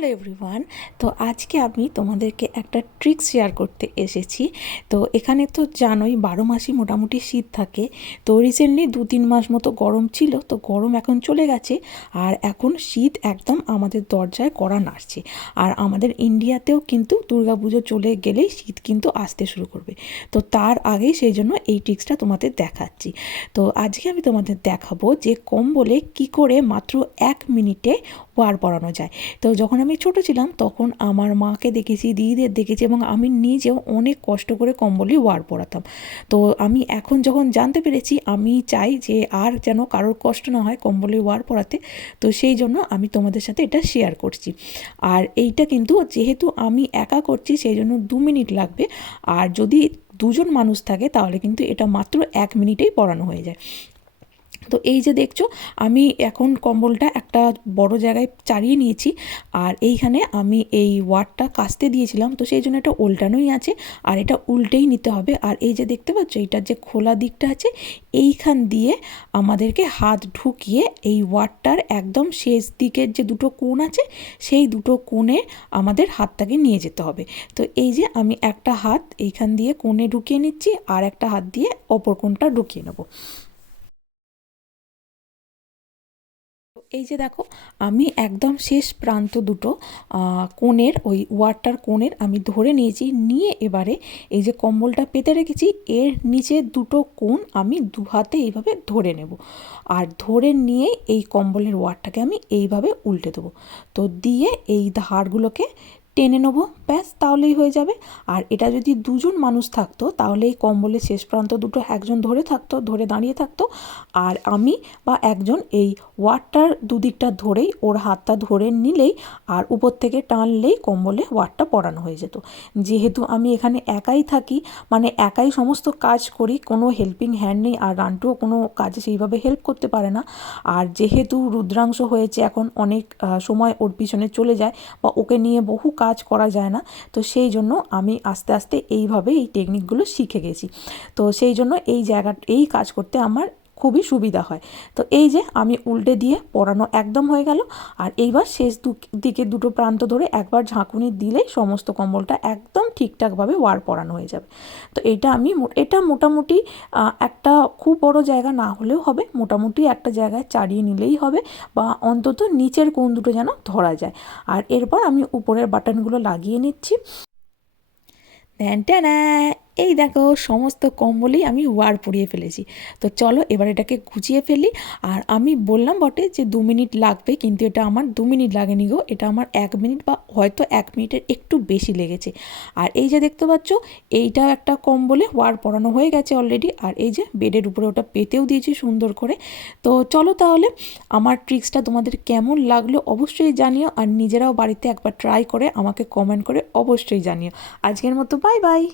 Hello everyone. তো আজকে আমি তোমাদেরকে একটা ট্রিক্স শেয়ার করতে এসেছি। তো এখানে তো জানোই 12 মাসই মোটামুটি শীত থাকে। তো রিসেন্টলি 2-3 মাস মতো গরম ছিল, তো গরম এখন চলে গেছে। আর এখন শীত একদম আমাদের দরজায় কড়া নাড়ছে। আর আমাদের ইন্ডিয়াতেও কিন্তু দুর্গাপুজো চলে গেলেই শীত কিন্তু আসতে শুরু করবে। তো তার আগেই সেই জন্য এই ট্রিক্সটা তোমাদের দেখাচ্ছি। তো আজকে আমি তোমাদের দেখাবো যে কম্বলে কি করে মাত্র 1 মিনিটে ওয়ার পরানো যায়। তো যখন আমি ছোট ছিলাম তখন আমার মাকে দেখেছি, দিদিদের দেখেছি, এবং আমি নিজেও অনেক কষ্ট করে কম্বলে ওয়ার পরাতাম। তো আমি এখন যখন জানতে পেরেছি, আমি চাই যে আর যেন কারোর কষ্ট না হয় কম্বলে ওয়ার পরাতে। তো সেই জন্য আমি তোমাদের সাথে এটা শেয়ার করছি। আর এইটা কিন্তু যেহেতু আমি একা করছি সেই জন্য 2 মিনিট লাগবে। আর যদি দুজন মানুষ থাকে তাহলে কিন্তু এটা মাত্র 1 মিনিটেই পরানো হয়ে যায়। তো এই যে দেখছো, আমি এখন কম্বলটা একটা বড় জায়গায় চাড়িয়ে নিয়েছি। আর এইখানে আমি এই ওয়ারটা কাচতে দিয়েছিলাম, তো সেই জন্য এটা উল্টানোই আছে। আর এটা উল্টেই নিতে হবে। আর এই যে দেখতে পাচ্ছ, এইটার যে খোলা দিকটা আছে, এইখান দিয়ে আমাদেরকে হাত ঢুকিয়ে এই ওয়ারটার একদম শেষ দিকের যে দুটো কোণ আছে, সেই দুটো কোণে আমাদের হাতটাকে নিয়ে যেতে হবে। তো এই যে আমি একটা হাত এইখান দিয়ে কোণে ঢুকিয়ে নিচ্ছি, আর একটা হাত দিয়ে অপর কোণটা ঢুকিয়ে নেবো। এই যে দেখো, আমি একদম শেষ প্রান্ত দুটো কোণের ওই ওয়ারটার কোণের আমি ধরে নিয়েছি। নিয়ে এবারে এই যে কম্বলটা পেতে রেখেছি, এর নিচে দুটো কোণ আমি দু হাতে এইভাবে ধরে নেব। আর ধরে নিয়ে এই কম্বলের ওয়ারটাকে আমি এইভাবে উল্টে দেবো। তো দিয়ে এই ধারগুলোকে টেনে নেবো, ব্যাস তাহলেই হয়ে যাবে। আর এটা যদি দুজন মানুষ থাকতো তাহলে এই কম্বলের শেষ প্রান্ত দুটো একজন ধরে থাকতো, ধরে দাঁড়িয়ে থাকতো। আর আমি বা একজন এই ওয়ারটার দুদিকটা ধরেই ওর হাতটা ধরে নিলেই আর উপর থেকে টানলেই কম্বলে ওয়ারটা পরানো হয়ে যেত। যেহেতু আমি এখানে একাই থাকি, মানে একাই সমস্ত কাজ করি, কোনো হেল্পিং হ্যান্ড নেই, আর রান্টুও কোনো কাজে সেইভাবে হেল্প করতে পারে না। আর যেহেতু রুদ্রাংশ হয়েছে এখন, অনেক সময় ওর পিছনে চলে যায় বা ওকে নিয়ে বহু কাজ করা যায় না। তো সেই জন্য আমি আস্তে আস্তে এইভাবে এই টেকনিকগুলো শিখে গেছি। তো সেই জন্য এই কাজ করতে আমার খুবই সুবিধা হয়। তো এই যে আমি উল্টে দিয়ে পরানো একদম হয়ে গেল। আর এইবার শেষ দিকে দুটো প্রান্ত ধরে একবার ঝাঁকুনি দিলেই সমস্ত কম্বলটা একদম ঠিকঠাকভাবে ওয়ার পরানো হয়ে যাবে। তো এটা মোটামুটি একটা খুব বড় জায়গা না হলেও হবে, মোটামুটি একটা জায়গায় চাড়িয়ে নিলেই হবে, বা অন্তত নিচের কোণ দুটো যেন ধরা যায়। আর এরপর আমি উপরের বাটনগুলো লাগিয়ে নিচ্ছি। ট্যান এই দেখো, সমস্ত কম্বলেই আমি ওয়ার পরিয়ে ফেলেছি। তো চলো এবার এটাকে গুছিয়ে ফেলি। আর আমি বললাম বটে যে 2 মিনিট লাগবে, কিন্তু এটা আমার 2 মিনিট লাগেনি গো, এটা আমার 1 মিনিট বা হয়তো 1 মিনিটের একটু বেশি লেগেছে। আর এই যে দেখতে পাচ্ছ, এইটাও একটা কম্বলে ওয়ার পরানো হয়ে গেছে অলরেডি। আর এই যে বেডের উপরে ওটা পেতেও দিয়েছি সুন্দর করে। তো চলো তাহলে, আমার ট্রিক্সটা তোমাদের কেমন লাগলো অবশ্যই জানিও। আর নিজেরাও বাড়িতে একবার ট্রাই করে আমাকে কমেন্ট করে অবশ্যই জানিও। আজকের মতো বাই বাই।